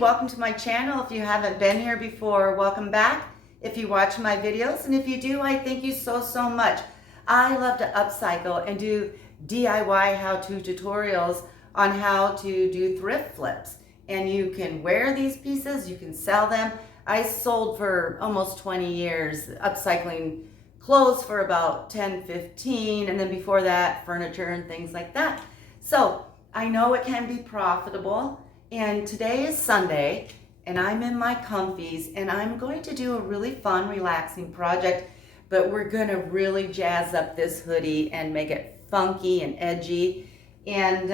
welcome to my channel. If you haven't been here before, welcome back. If you watch my videos, and if you do, I thank you so much. I love to upcycle and do DIY how-to tutorials on how to do thrift flips. And you can wear these pieces, you can sell them. I sold for almost 20 years, upcycling clothes for about 10, 15, and then before that, furniture and things like that. So I know it can be profitable. And today is Sunday, and I'm in my comfies, and I'm going to do a really fun, relaxing project, but we're gonna really jazz up this hoodie and make it funky and edgy. And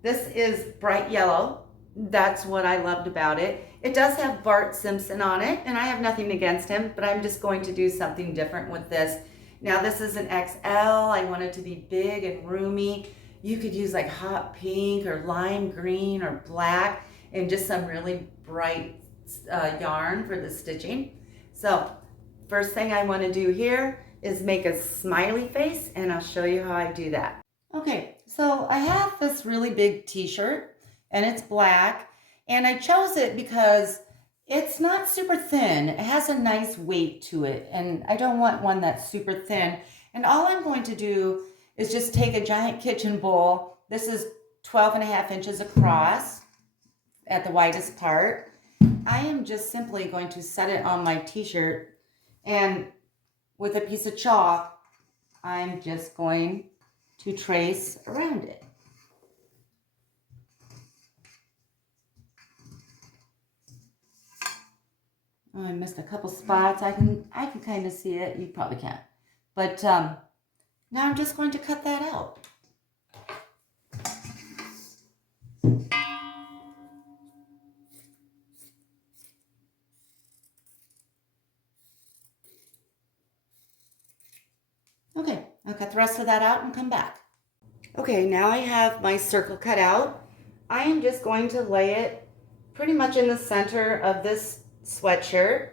this is bright yellow. That's what I loved about it. It does have Bart Simpson on it, and I have nothing against him, but I'm just going to do something different with this. Now this is an XL. I want it to be big and roomy. You could use like hot pink or lime green or black and just some really bright yarn for the stitching. So first thing I want to do here is make a smiley face, and I'll show you how I do that. Okay, so I have this really big t-shirt and it's black, and I chose it because it's not super thin. It has a nice weight to it, and I don't want one that's super thin. And all I'm going to do is just take a giant kitchen bowl. This is 12.5 inches across at the widest part. I am just simply going to set it on my t-shirt, and with a piece of chalk, I'm just going to trace around it. Oh, I missed a couple spots. I can kind of see it. You probably can't. But now I'm just going to cut that out. Okay, I'll cut the rest of that out and come back. Okay, now I have my circle cut out. I am just going to lay it pretty much in the center of this sweatshirt.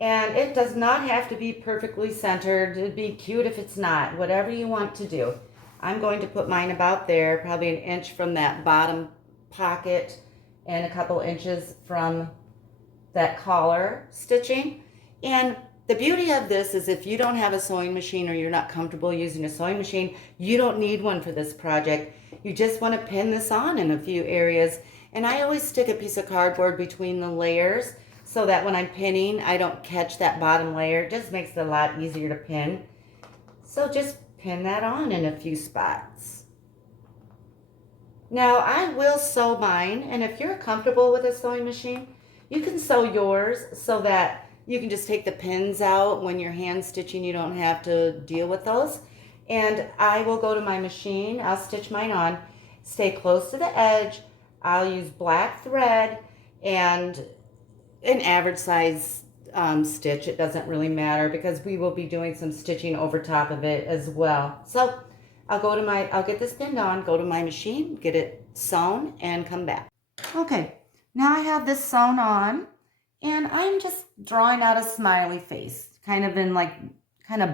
And it does not have to be perfectly centered. It'd be cute if it's not. Whatever you want to do. I'm going to put mine about there, probably 1 inch from that bottom pocket and a couple inches from that collar stitching. And the beauty of this is if you don't have a sewing machine or you're not comfortable using a sewing machine, you don't need one for this project. You just want to pin this on in a few areas. And I always stick a piece of cardboard between the layers so that when I'm pinning, I don't catch that bottom layer. It just makes it a lot easier to pin. So just pin that on in a few spots. Now I will sew mine, and if you're comfortable with a sewing machine, you can sew yours so that you can just take the pins out when you're hand stitching. You don't have to deal with those. And I will go to my machine. I'll stitch mine on. Stay close to the edge. I'll use black thread and an average size stitch. It doesn't really matter because we will be doing some stitching over top of it as well. So I'll get this pinned on, go to my machine, get it sewn, and come back. Okay, now I have this sewn on, and I'm just drawing out a smiley face, kind of in like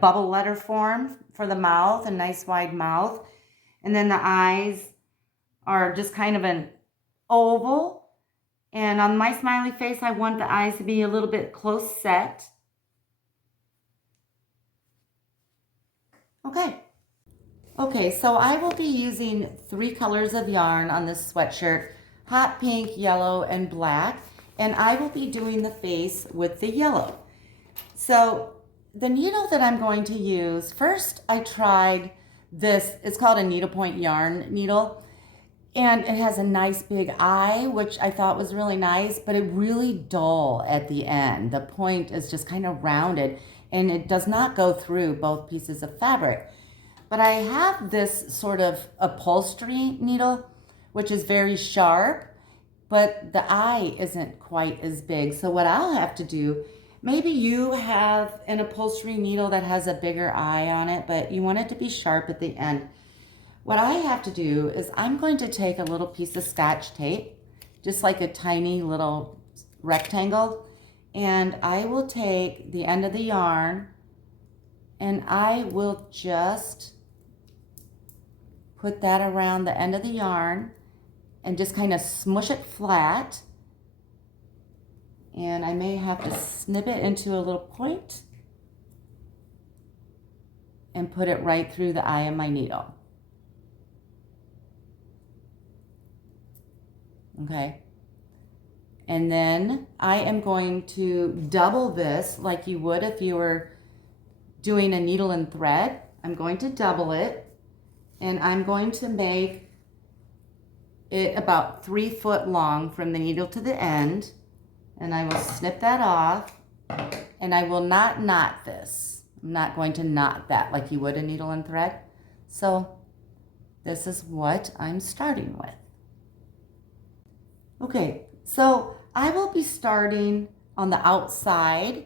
bubble letter form for the mouth, a nice wide mouth. And then the eyes are just kind of an oval. And on my smiley face, I want the eyes to be a little bit close set. Okay, so I will be using 3 colors of yarn on this sweatshirt, hot pink, yellow, and black. And I will be doing the face with the yellow. So the needle that I'm going to use, first I tried this, it's called a needlepoint yarn needle. And it has a nice big eye, which I thought was really nice, but it really dull at the end. The point is just kind of rounded, and it does not go through both pieces of fabric. But I have this sort of upholstery needle, which is very sharp, but the eye isn't quite as big. So what I'll have to do, maybe you have an upholstery needle that has a bigger eye on it, but you want it to be sharp at the end. What I have to do is I'm going to take a little piece of Scotch tape, just like a tiny little rectangle, and I will take the end of the yarn and I will just put that around the end of the yarn and just kind of smush it flat And I may have to snip it into a little point and put it right through the eye of my needle. Okay. And then I am going to double this like you would if you were doing a needle and thread. I'm going to double it, and I'm going to make it about 3 foot long from the needle to the end. And I will snip that off, and I will not knot this. I'm not going to knot that like you would a needle and thread. So this is what I'm starting with. Okay, so I will be starting on the outside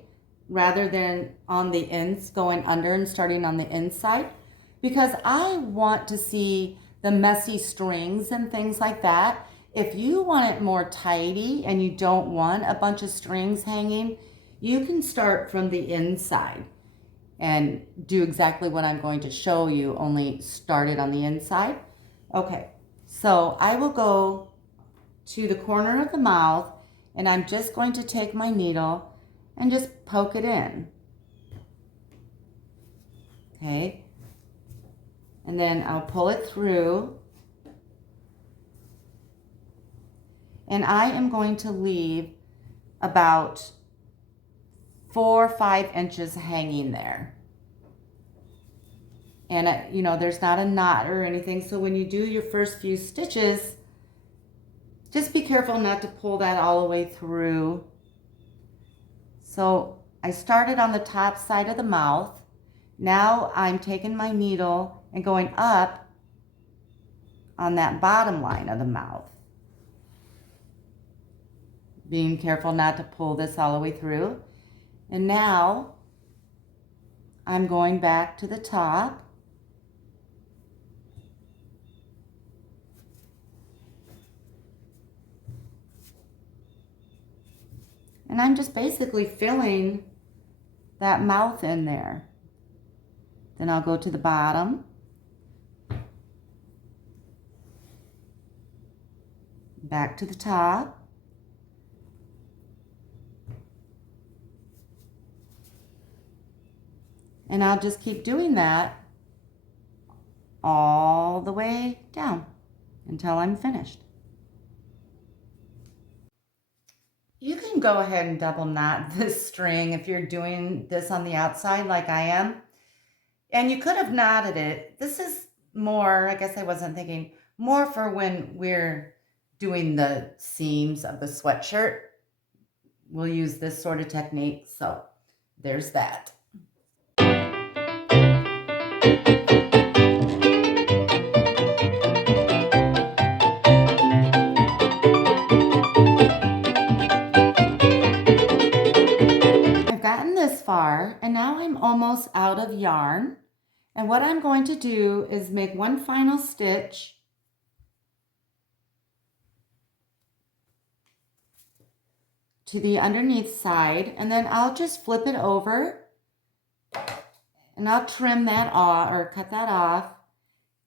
rather than on the ends, going under and starting on the inside, because I want to see the messy strings and things like that. If you want it more tidy and you don't want a bunch of strings hanging, you can start from the inside and do exactly what I'm going to show you, only start it on the inside. Okay, so I will go to the corner of the mouth, and I'm just going to take my needle and just poke it in. Okay, and then I'll pull it through, and I am going to leave about 4 or 5 inches hanging there. And you know, there's not a knot or anything, so when you do your first few stitches, just be careful not to pull that all the way through. So I started on the top side of the mouth. Now I'm taking my needle and going up on that bottom line of the mouth. Being careful not to pull this all the way through. And now I'm going back to the top. And I'm just basically filling that mouth in there. Then I'll go to the bottom. Back to the top. And I'll just keep doing that all the way down until I'm finished. You can go ahead and double knot this string if you're doing this on the outside like I am. And you could have knotted it. This is more, I guess I wasn't thinking, more for when we're doing the seams of the sweatshirt. We'll use this sort of technique. So there's that. This far, and now I'm almost out of yarn, and what I'm going to do is make one final stitch to the underneath side, and then I'll just flip it over and I'll trim that off or cut that off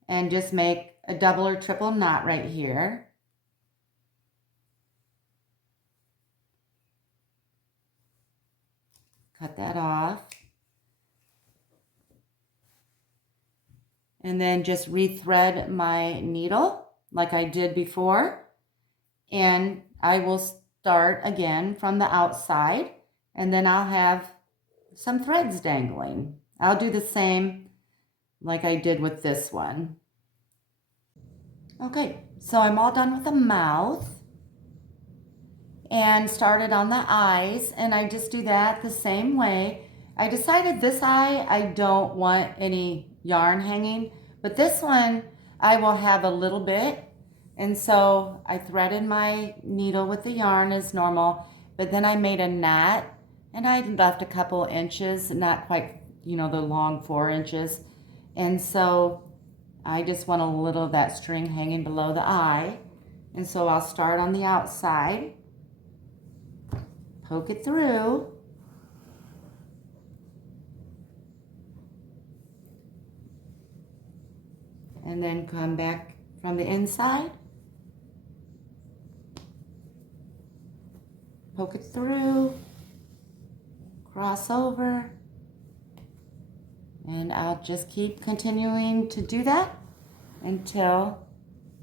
and just make a double or triple knot right here. Cut that off. And then just rethread my needle like I did before. And I will start again from the outside, and then I'll have some threads dangling. I'll do the same like I did with this one. Okay, so I'm all done with the mouth and started on the eyes, and I just do that the same way. I decided this eye, I don't want any yarn hanging, but this one I will have a little bit. And so I threaded my needle with the yarn as normal, but then I made a knot, and I left a couple inches, not quite, you know, the long 4 inches. And so I just want a little of that string hanging below the eye. And so I'll start on the outside, poke it through, and then come back from the inside, poke it through, cross over, and I'll just keep continuing to do that until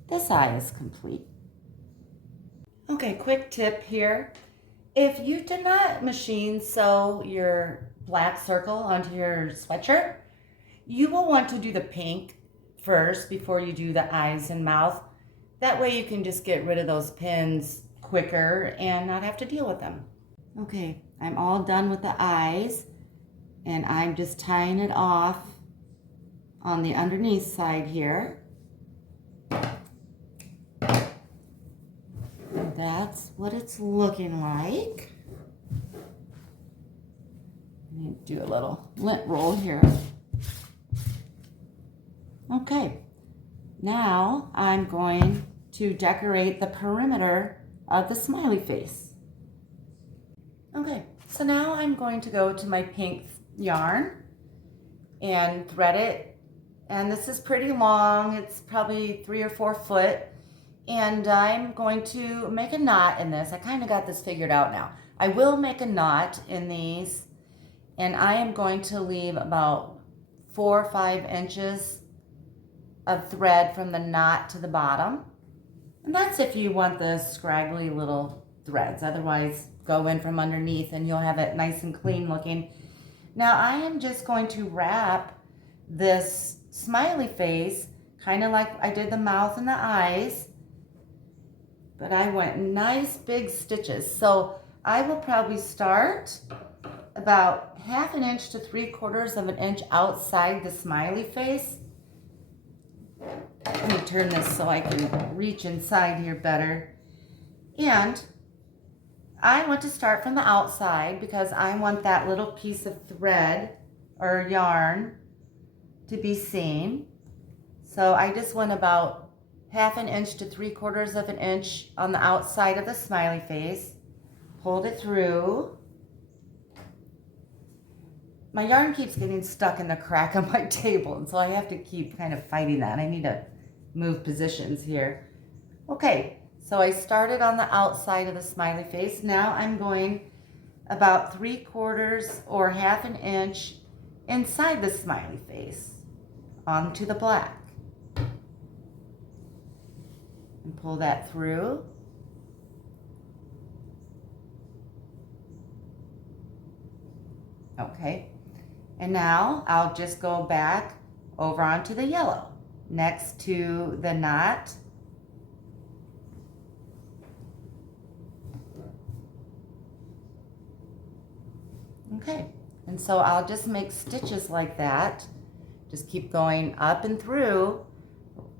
this eye is complete. Okay, quick tip here. If you did not machine sew your black circle onto your sweatshirt, you will want to do the pink first before you do the eyes and mouth. That way you can just get rid of those pins quicker and not have to deal with them. Okay, I'm all done with the eyes, and I'm just tying it off on the underneath side here. And that's what it's looking like. I need to do a little lint roll here. Okay, now I'm going to decorate the perimeter of the smiley face. Okay, so now I'm going to go to my pink yarn and thread it. And this is pretty long. It's probably 3 or 4 foot. And I'm going to make a knot in this. I kind of got this figured out now. I will make a knot in these, and I am going to leave about 4 or 5 inches of thread from the knot to the bottom. And that's if you want the scraggly little threads. Otherwise, go in from underneath and you'll have it nice and clean looking. Now I am just going to wrap this smiley face, kind of like I did the mouth and the eyes, but I went nice big stitches. So I will probably start about 1/2 inch to 3/4 inch outside the smiley face. Let me turn this so I can reach inside here better. And I want to start from the outside because I want that little piece of thread or yarn to be seen. So I just went about 1/2 inch to 3/4 inch on the outside of the smiley face, pulled it through. My yarn keeps getting stuck in the crack of my table, and so I have to keep kind of fighting that. I need to move positions here. Okay, so I started on the outside of the smiley face. Now I'm going about 3/4 or 1/2 inch inside the smiley face onto the black. And pull that through. Okay, and now I'll just go back over onto the yellow next to the knot. Okay, and so I'll just make stitches like that. Just keep going up and through,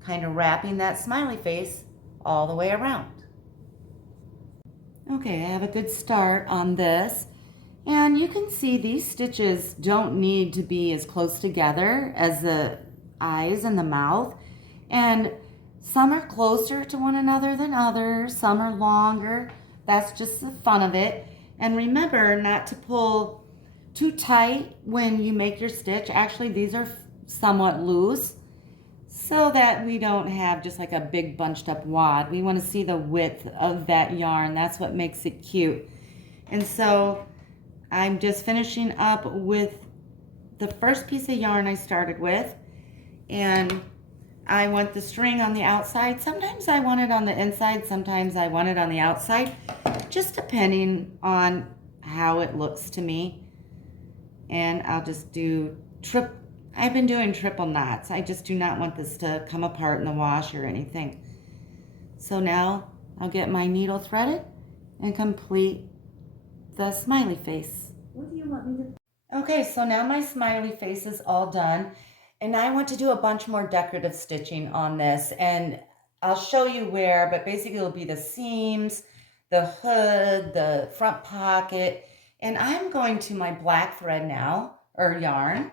kind of wrapping that smiley face all the way around. Okay, I have a good start on this. And you can see these stitches don't need to be as close together as the eyes and the mouth. And some are closer to one another than others. Some are longer. That's just the fun of it. And remember not to pull too tight when you make your stitch. Actually, these are somewhat loose so that we don't have just like a big bunched up wad. We want to see the width of that yarn. That's what makes it cute. And so I'm just finishing up with the first piece of yarn I started with, and I want the string on the outside. Sometimes I want it on the inside, sometimes I want it on the outside, just depending on how it looks to me. And I'll just do I've been doing triple knots. I just do not want this to come apart in the wash or anything. So now I'll get my needle threaded and complete the smiley face. What do you want me to? Okay, so now my smiley face is all done, and I want to do a bunch more decorative stitching on this, and I'll show you where, but basically it'll be the seams, the hood, the front pocket, and I'm going to my black thread now, or yarn,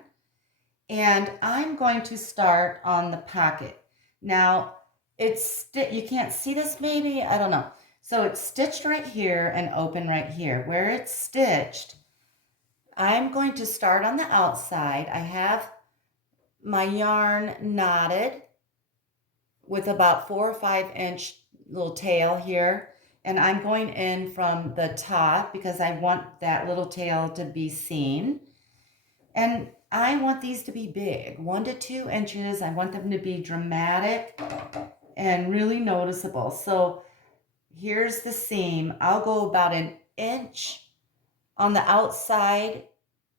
and I'm going to start on the pocket. Now, you can't see this maybe, I don't know. So it's stitched right here and open right here. Where it's stitched, I'm going to start on the outside. I have my yarn knotted with about 4 or 5 inch little tail here. And I'm going in from the top because I want that little tail to be seen. And I want these to be big, 1 to 2 inches. I want them to be dramatic and really noticeable. So here's the seam. I'll go about an inch on the outside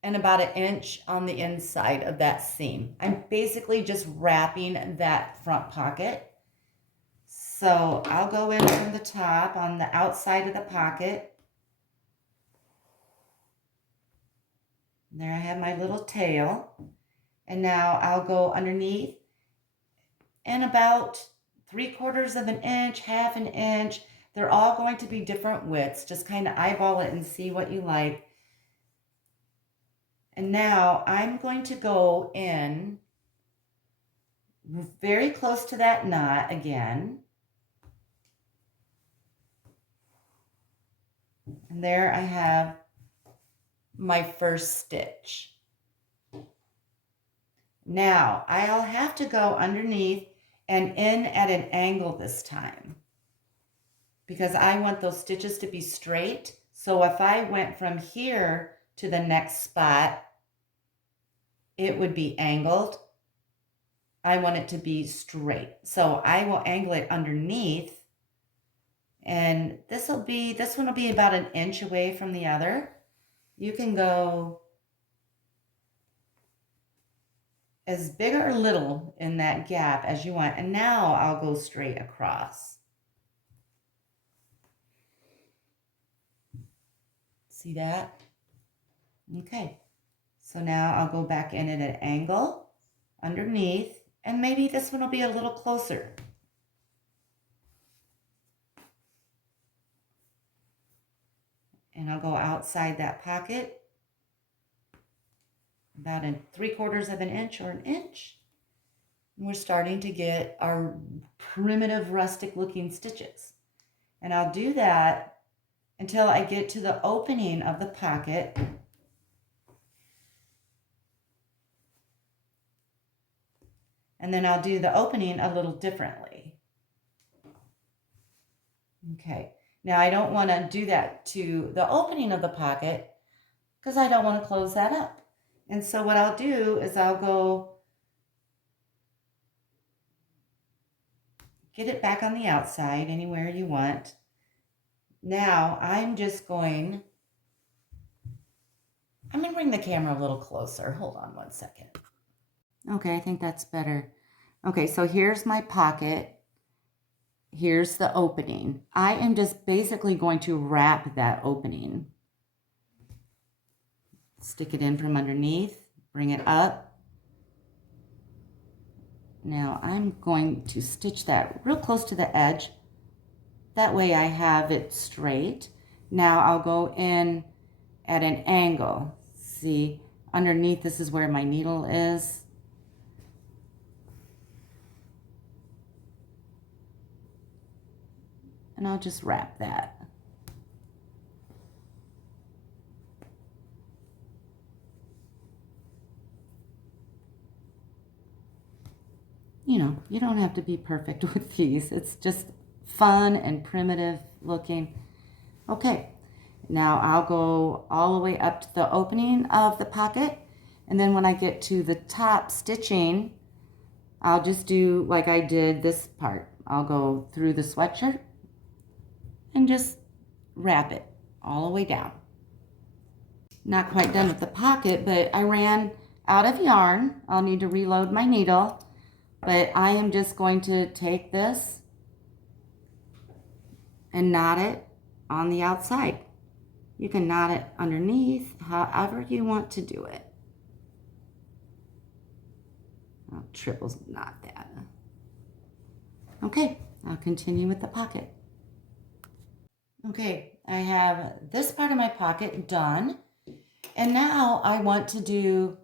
and about an inch on the inside of that seam. I'm basically just wrapping that front pocket. So I'll go in from the top on the outside of the pocket. There I have my little tail. And now I'll go underneath and about 3/4 of an inch, half an inch. They're all going to be different widths. Just kind of eyeball it and see what you like. And now I'm going to go in very close to that knot again. And there I have my first stitch. Now I'll have to go underneath and in at an angle this time because I want those stitches to be straight. So if I went from here to the next spot, it would be angled. I want it to be straight. So I will angle it underneath, and this one will be about an inch away from the other. You can go as big or little in that gap as you want. And now I'll go straight across. See that? Okay. So now I'll go back in at an angle underneath, and maybe this one will be a little closer. And I'll go outside that pocket about 3/4 of an inch or an inch. And we're starting to get our primitive rustic looking stitches. And I'll do that until I get to the opening of the pocket. And then I'll do the opening a little differently. Okay, now I don't want to do that to the opening of the pocket because I don't want to close that up. And so what I'll do is I'll go get it back on the outside anywhere you want. Now I'm going to bring the camera a little closer. Hold on 1 second. Okay, I think that's better. Okay, so here's my pocket. Here's the opening. I am just basically going to wrap that opening. Stick it in from underneath, bring it up. Now I'm going to stitch that real close to the edge. That way I have it straight. Now I'll go in at an angle. See, underneath this is where my needle is. And I'll just wrap that. You know, you don't have to be perfect with these. It's just fun and primitive looking. Okay, now I'll go all the way up to the opening of the pocket. And then when I get to the top stitching, I'll just do like I did this part. I'll go through the sweatshirt and just wrap it all the way down. Not quite done with the pocket, but I ran out of yarn. I'll need to reload my needle, but I am just going to take this and knot it on the outside. You can knot it underneath, however you want to do it. I'll triple knot that. Okay, I'll continue with the pocket. Okay, I have this part of my pocket done. And now I want to do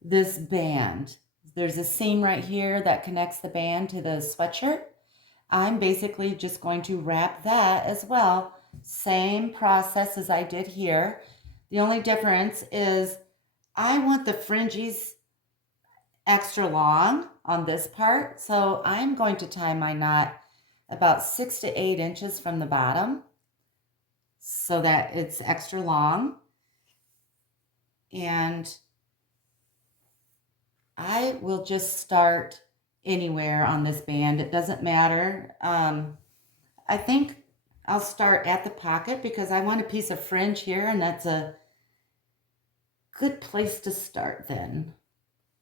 this band. There's a seam right here that connects the band to the sweatshirt. I'm basically just going to wrap that as well. Same process as I did here. The only difference is I want the fringes extra long on this part. So I'm going to tie my knot about 6 to 8 inches from the bottom. so that it's extra long. And I will just start anywhere on this band. It doesn't matter. I think I'll start at the pocket because I want a piece of fringe here, and that's a good place to start then.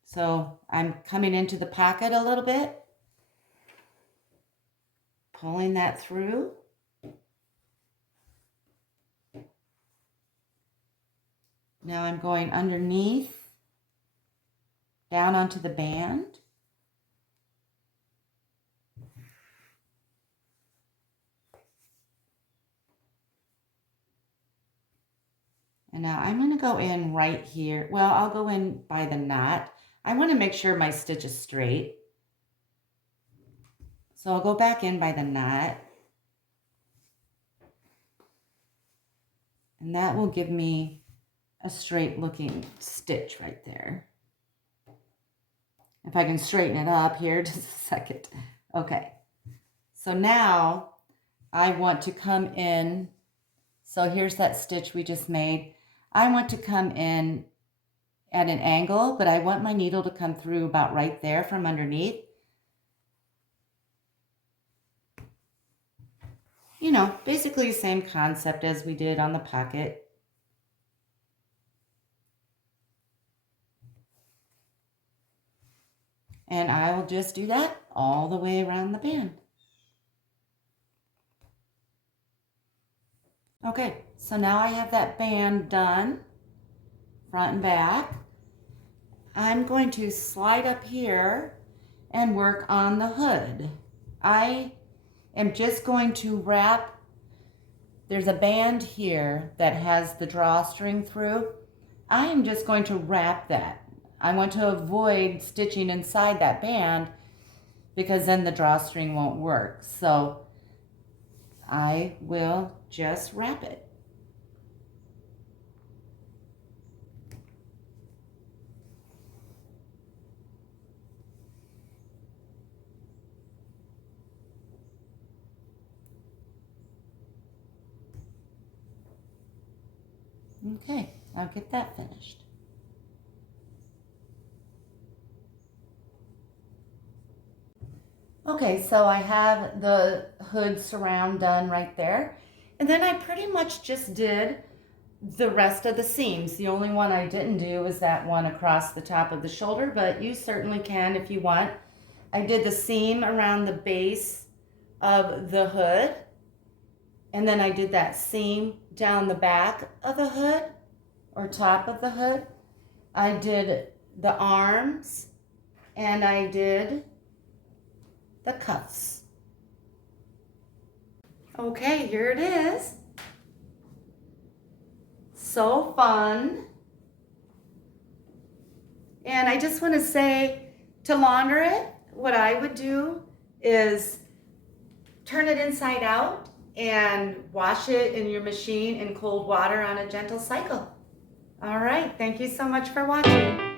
So I'm coming into the pocket a little bit, pulling that through. Now I'm going underneath, down onto the band. And now I'm going to go in right here. Well, I'll go in by the knot. I want to make sure my stitch is straight. So I'll go back in by the knot. And that will give me a straight looking stitch right there. If I can straighten it up here, just a second. Okay. So now I want to come in. So here's that stitch we just made. I want to come in at an angle, but I want my needle to come through about right there from underneath. You know, basically the same concept as we did on the pocket. And I will just do that all the way around the band. Okay, so now I have that band done, front and back. I'm going to slide up here and work on the hood. I am just going to wrap, there's a band here that has the drawstring through. I am just going to wrap that. I want to avoid stitching inside that band because then the drawstring won't work. So I will just wrap it. Okay, I'll get that finished. Okay, so I have the hood surround done right there. And then I pretty much just did the rest of the seams. The only one I didn't do is that one across the top of the shoulder, but you certainly can if you want. I did the seam around the base of the hood, and then I did that seam down the back of the hood or top of the hood. I did the arms, and I did the cuffs. Okay, here it is. So fun. And I just want to say, to launder it, what I would do is turn it inside out and wash it in your machine in cold water on a gentle cycle. All right, thank you so much for watching.